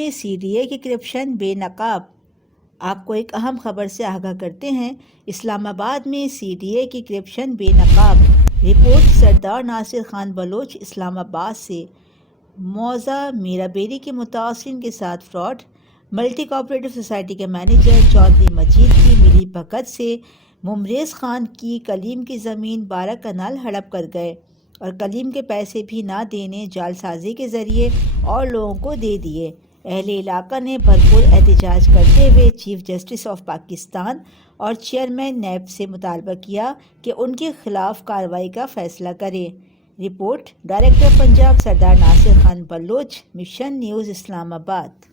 میں CDA کی corruption بے نقاب۔ آپ کو ایک اہم خبر سے آگاہ کرتے ہیں، اسلام آباد میں CDA کی کرپشن بے نقاب۔ رپورٹ سردار ناصر خان بلوچ اسلام آباد سے۔ موضع میرا بیری کے متاثرین کے ساتھ فراڈ۔ ملٹی کوآپریٹو سوسائٹی کے مینیجر چودھری مجید کی ملی بھگت سے ممریز خان کی کلیم کی زمین 12 کنال ہڑپ کر گئے اور کلیم کے پیسے بھی نہ دینے جعل سازی کے ذریعے اور لوگوں کو دے دیے۔ اہل علاقہ نے بھرپور احتجاج کرتے ہوئے چیف جسٹس آف پاکستان اور چیئرمین نیب سے مطالبہ کیا کہ ان کے خلاف کارروائی کا فیصلہ کرے۔ رپورٹ ڈائریکٹر پنجاب سردار ناصر خان بلوچ، مشن نیوز اسلام آباد۔